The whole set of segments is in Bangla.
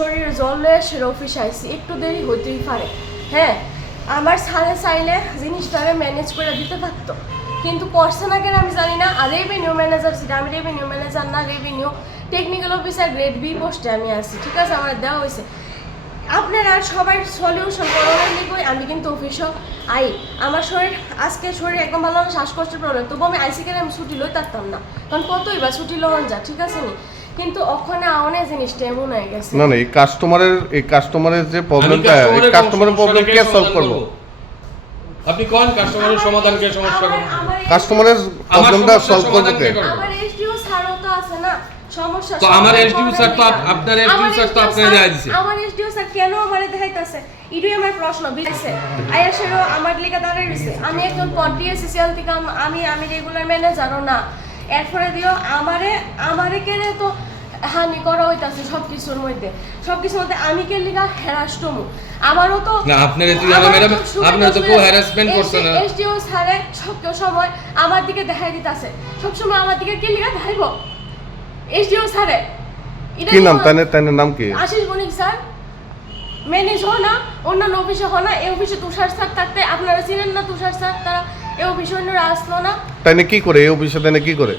শরীর জ্বলে এসে অফিসে আইসি একটু দেরি হইতেই পারে। হ্যাঁ, আমার সাড়ে চাইলে জিনিসটারে ম্যানেজ করে দিতে পারতো, কিন্তু করছে না কেন আমি জানি না। আর রেভিনিউ ম্যানেজার সেটা আমি রেভিনিউ ম্যানেজার না, revenue technical officer grade B পোস্টে আমি আছি। ঠিক আছে, আমার দেওয়া হয়েছে। আপনারা সবাই সলিউশন করার লিখে আমি কিন্তু অফিসও আই। আমার শরীর একদম ভালো না, শ্বাসকষ্টের প্রবলেম, তবু আমি আইসি কেন আমি ছুটি লই পারতাম না, কারণ কতই বা ছুটি লন যা। ঠিক আছে নি, কিন্তু ওখানে অনেক জিনিসটা এমন হয়ে গেছে। না এই কাস্টমারের যে প্রবলেমটা, এই কাস্টমারের প্রবলেম কে সলভ করব? আপনি কোন কাস্টমারের সমাধান কে সমস্যা কোন কাস্টমারের প্রবলেমটা সলভ করব কে? আমার এসডিও স্যারও তো আছে না সমস্যা। তো আমার এসডিও স্যার তো আপনার এসডিও স্যার তো আপনাকে দেখাই দিয়েছে। আমার এসডিও স্যার কেন আমারে দেখাইতাছে এটাই আমার প্রশ্ন। বিছে আয়াশেরও আমার লিগা দাঁড়াই রইছে। আমি একজন পডডিএসিসিএল থেকে আমি রেগুলার ম্যানেজারও না। এরপরে দিও আমারে কেনে তো হানি করা হইতাছে সবকিছুর মধ্যে আমি কে লিগা হ্যারাসটমু। আমারও তো না আপনারে তুই আমার ম্যাডাম আপনারা তো কো হ্যারাসমেন্ট করছ না। এসডিও স্যারে সব সময় আমার দিকে দেখাই দিতাছে, সব সময় আমার দিকে কে লিগা দেখাইবো এসডিও স্যারে। কি নাম তানের নাম কি? আশিস বণিক স্যার। ম্যানেজ হয় না, অন্যান্য অফিসে হয় না, এই অফিসে তুষার স্যার থাকতে আপনারা চিনেন না তুষার স্যার, তারা এই অফিসে অন্যরা আসলো না। তাইনে কি করে এই অফিসে কি করে?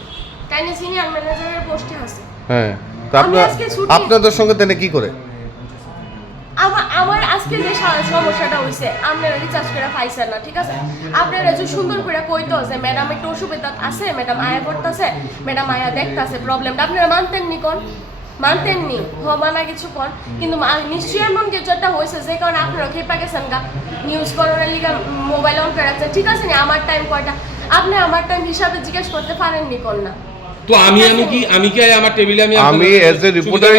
তাইনে সিনিয়র ম্যানেজারের পোস্টে আছে। হ্যাঁ, তো আপনাদের সঙ্গে তাইনে কি করে? আমার আজকে যে সমস্যাটা হইছে, আপনারা রিচার্জ করে পাইছেন না। ঠিক আছে, আপনারা যে সুন্দর করে কইতো যে ম্যাডাম একটু অসুবিধা আছে, ম্যাডাম আয়া করতেছে, ম্যাডাম আয়া দেখতেছে প্রবলেমটা, আপনারা মানতেননি কোন? মানতেননি মানা কিছু কোন, কিন্তু নিশ্চয়ই এমন কিছু একটা হয়েছে যে কারণে আপনারা খেপা গেছেন গা নিউজ করার লিগা মোবাইল অন করে রাখছেন। ঠিক আছে নি, আমার টাইম কয়টা আপনি আমার টাইম হিসাবে জিজ্ঞেস করতে পারেননি কোন না। তো আমি কি আমার টেবিলে আমি এজ এ রিপোর্টার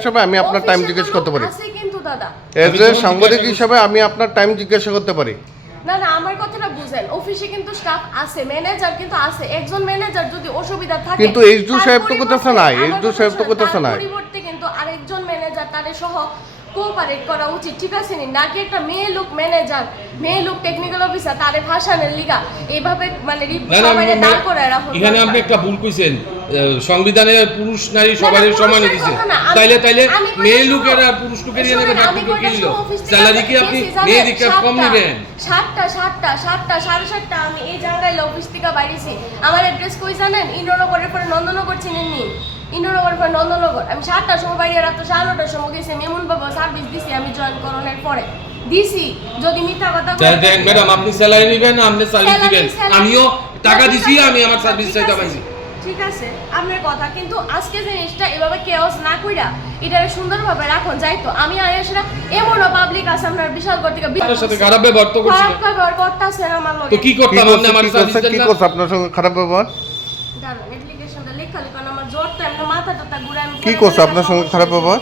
হিসেবে আমি আপনার টাইম জিজ্ঞেস করতে পারি। আছে কিন্তু দাদা, এজ এ সাংবাদিক হিসেবে আমি আপনার টাইম জিজ্ঞাসা করতে পারি। না আমার কথাটা বুঝেন, অফিসে কিন্তু স্টাফ আছে, ম্যানেজার কিন্তু আছে। একজন ম্যানেজার যদি অসুবিধা থাকে, কিন্তু এইচডিও সাহেব তো করতেছে না, এইচডিও সাহেব তো করতেছে না। পরিবর্তে কিন্তু আরেকজন ম্যানেজার তারে সহ কোঅপারেট করা উচিত। ঠিক আছে নি, নাকি একটা মেয়ে লোক ম্যানেজার, মেয়ে লোক টেকনিক্যাল অফিসার তারে ভাষানের লিগা এইভাবে মানে সবাইকে দাঁড় করে রাখুন। এখানে আপনি একটা ভুল কইছেন, সংবিধানে পুরুষ নারী সবাই সমানই দিছে। তাইলে মেয়ে লোকের আর পুরুষ লোকের এর মধ্যে পার্থক্য কি হলো? স্যালারি কি আপনি মেয়ে দিকে কম নেবেন? 7টা 7:30 আমি এই জায়গায় অফিস থেকে বাইরেছি। আমার অ্যাড্রেস কই জানেন? ইন্দ্রনগরের পরে নন্দনগর চিনেন নি? ইন্দ্রনগরের পরে নন্দনগর। আমি 7টার সময় বাইরে, রাত 9:30টার সময় গেছি। মেমুন বাবা সার্ভিস দিছি আমি জয়েন করানোর পরে দিছি। যদি মিথ্যা কথা দেন ম্যাডাম, আপনি স্যালারি নেবেন না আপনি সার্ভিস দিবেন? আমিও টাকা দিছি, আমি আমার সার্ভিস চাইতে পাইছি। ঠিক আছে আপনার কথা, কিন্তু আজকে জিনিসটা এভাবে কেওস না কইরা এটারে সুন্দরভাবে রাখুন যাইতো। আমি আয়েশরা এমনও পাবলিক আছে আপনার বিশাল কর্তৃক আপনার সাথে খারাপ ব্যবহার তো করছি, খারাপ ব্যবহার করতেছে আমার লগে। তো কি করতাম? আপনি আমার সার্ভিস দেন কি না? করছ আপনার সঙ্গে খারাপ ব্যবহার? দাঁড়ান, অ্যাপ্লিকেশনটা লেখা আমার জ্বরটা এমন মাথাটা ঘুরে আমি কি করছ আপনার সঙ্গে খারাপ ব্যবহার?